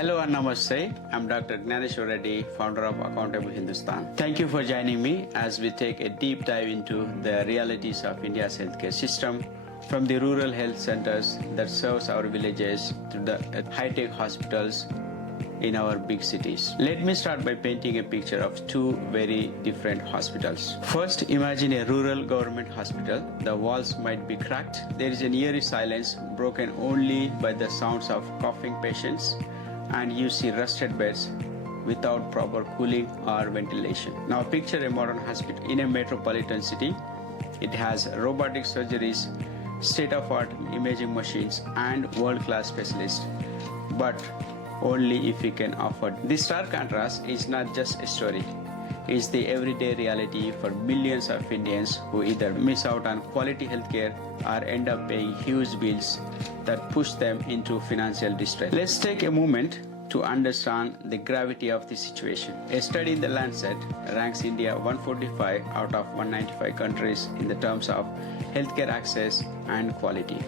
Hello and namaste. I'm Dr. Gnaneshwar Reddy, founder of Accountable Hindustan. Thank you for joining me as we take a deep dive into the realities of India's healthcare system, from the rural health centers that serves our villages to the high-tech hospitals in our big cities. Let me start by painting a picture of two very different hospitals. First, imagine a rural government hospital. The walls might be cracked. There is an eerie silence broken only by the sounds of coughing patients, and you see rusted beds without proper cooling or ventilation. Now picture a modern hospital in a metropolitan city. It has robotic surgeries, state-of-art imaging machines, and world-class specialists, but only if we can afford. This stark contrast is not just a story. It's the everyday reality for millions of Indians who either miss out on quality healthcare or end up paying huge bills that push them into financial distress. Let's take a moment to understand the gravity of the situation. A study in the Lancet ranks India 145 out of 195 countries in the terms of healthcare access and quality.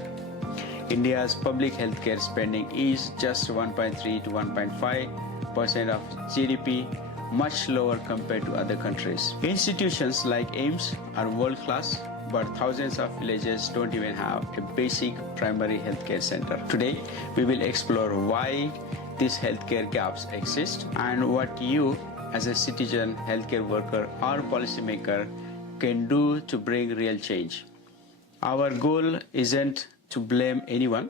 India's public healthcare spending is just 1.3 to 1.5% of GDP, much lower compared to other countries. Institutions like AIIMS are world-class, but thousands of villages don't even have a basic primary healthcare center. Today, we will explore why these healthcare gaps exist and what you, as a citizen, healthcare worker, or policymaker, can do to bring real change. Our goal isn't to blame anyone,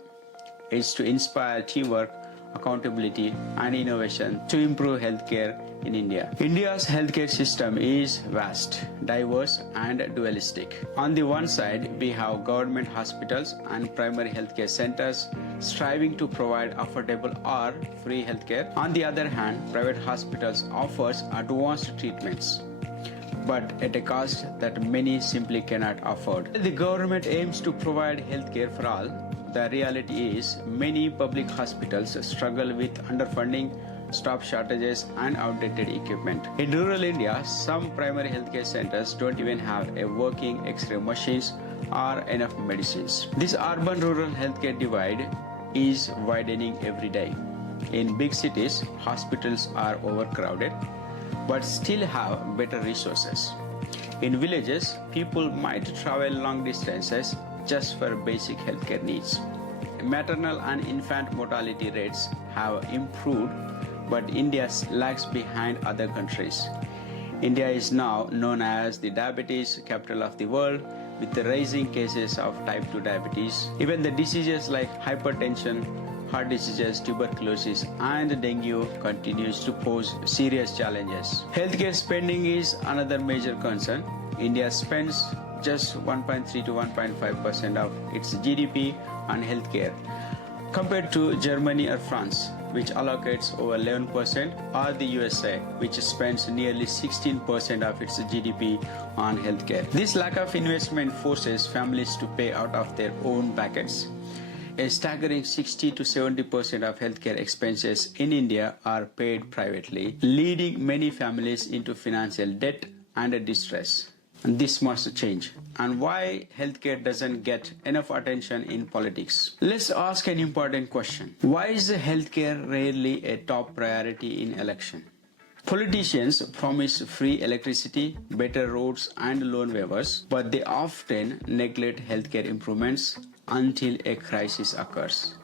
it's to inspire teamwork, accountability, and innovation to improve healthcare in India. India's healthcare system is vast, diverse, and dualistic. On the one side, we have government hospitals and primary healthcare centers striving to provide affordable or free healthcare. On the other hand, private hospitals offers advanced treatments, but at a cost that many simply cannot afford. The government aims to provide healthcare for all. The reality is many public hospitals struggle with underfunding, staff shortages, and outdated equipment. In rural India, some primary healthcare centers don't even have a working X-ray machines or enough medicines. This urban-rural healthcare divide is widening every day. In big cities, hospitals are overcrowded, but still have better resources. In villages, people might travel long distances just for basic healthcare needs. Maternal and infant mortality rates have improved, but India lags behind other countries. India is now known as the diabetes capital of the world, with the rising cases of type 2 diabetes. Even the diseases like hypertension, heart diseases, tuberculosis, and dengue continues to pose serious challenges. Healthcare spending is another major concern. India spends just 1.3 to 1.5% of its GDP on healthcare, compared to Germany or France, which allocates over 11%, or the USA, which spends nearly 16% of its GDP on healthcare. This lack of investment forces families to pay out of their own pockets. A staggering 60 to 70% of healthcare expenses in India are paid privately, leading many families into financial debt and distress. And this must change. And why healthcare doesn't get enough attention in politics? Let's ask an important question. Why is healthcare rarely a top priority in election? Politicians promise free electricity, better roads, and loan waivers, but they often neglect healthcare improvements until a crisis occurs.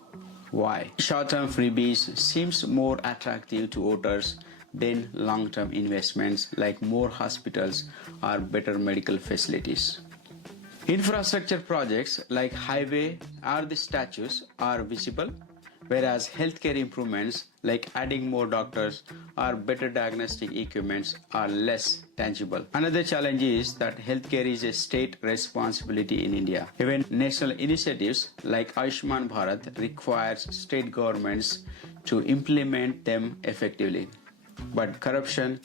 Why? Short-term freebies seems more attractive to voters than long-term investments like more hospitals or better medical facilities. Infrastructure projects like highway or the statues are visible, whereas healthcare improvements like adding more doctors or better diagnostic equipments are less tangible. Another challenge is that healthcare is a state responsibility in India. Even national initiatives like Ayushman Bharat requires state governments to implement them effectively. But corruption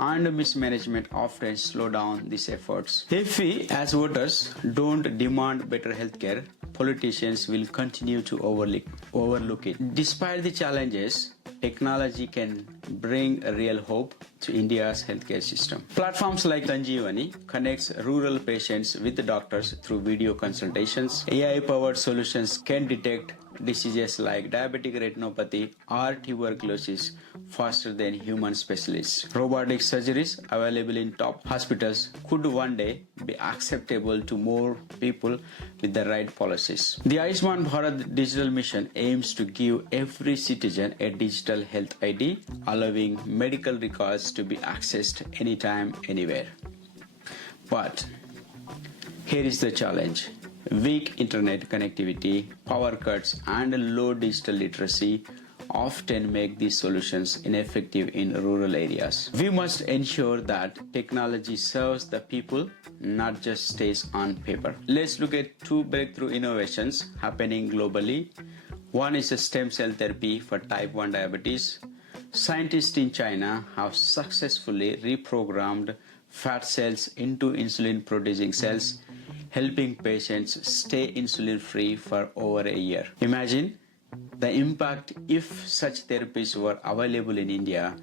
and mismanagement often slow down these efforts. If we, as voters, don't demand better healthcare, politicians will continue to overlook it. Despite the challenges, technology can bring a real hope to India's healthcare system. Platforms like Sanjeevani connects rural patients with the doctors through video consultations. AI-powered solutions can detect diseases like diabetic retinopathy or tuberculosis faster than human specialists. Robotic surgeries available in top hospitals could one day be acceptable to more people with the right policies. The Ayushman Bharat digital mission aims to give every citizen a digital health ID, allowing medical records to be accessed anytime, anywhere. But here is the challenge. Weak internet connectivity, power cuts, and low digital literacy often make these solutions ineffective in rural areas. We must ensure that technology serves the people, not just stays on paper. Let's look at two breakthrough innovations happening globally. One is a stem cell therapy for type 1 diabetes. Scientists in China have successfully reprogrammed fat cells into insulin producing cells, helping patients stay insulin free for over a year. Imagine the impact if such therapies were available in India,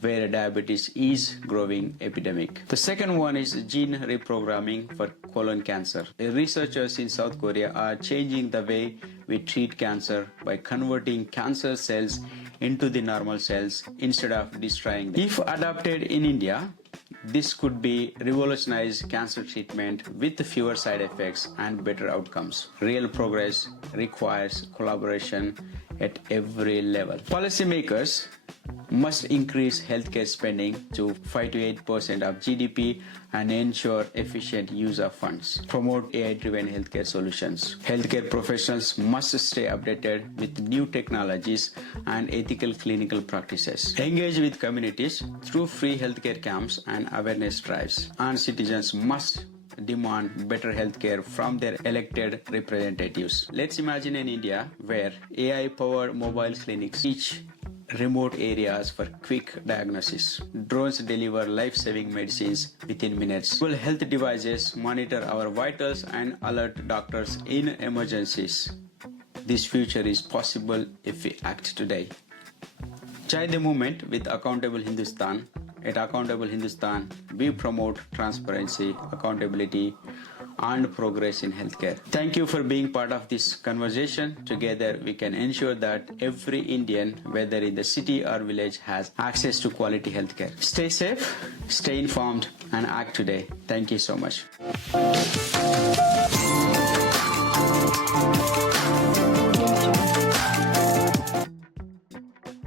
where diabetes is growing epidemic. The second one is gene reprogramming for colon cancer. Researchers in South Korea are changing the way we treat cancer by converting cancer cells into the normal cells instead of destroying them. If adopted in India, this could be revolutionize cancer treatment with fewer side effects and better outcomes. Real progress requires collaboration at every level. Policymakers must increase healthcare spending to 5 to 8% of GDP and ensure efficient use of funds. Promote AI-driven healthcare solutions. Healthcare professionals must stay updated with new technologies and ethical clinical practices. Engage with communities through free healthcare camps and awareness drives. And citizens must demand better healthcare from their elected representatives. Let's imagine an India where AI-powered mobile clinics reach remote areas for quick diagnosis. Drones deliver life-saving medicines within minutes. Mobile health devices monitor our vitals and alert doctors in emergencies. This future is possible if we act today. Join the movement with Accountable Hindustan. At Accountable Hindustan, we promote transparency, accountability, and progress in healthcare. Thank you for being part of this conversation. Together, we can ensure that every Indian, whether in the city or village, has access to quality healthcare. Stay safe, stay informed, and act today. Thank you so much.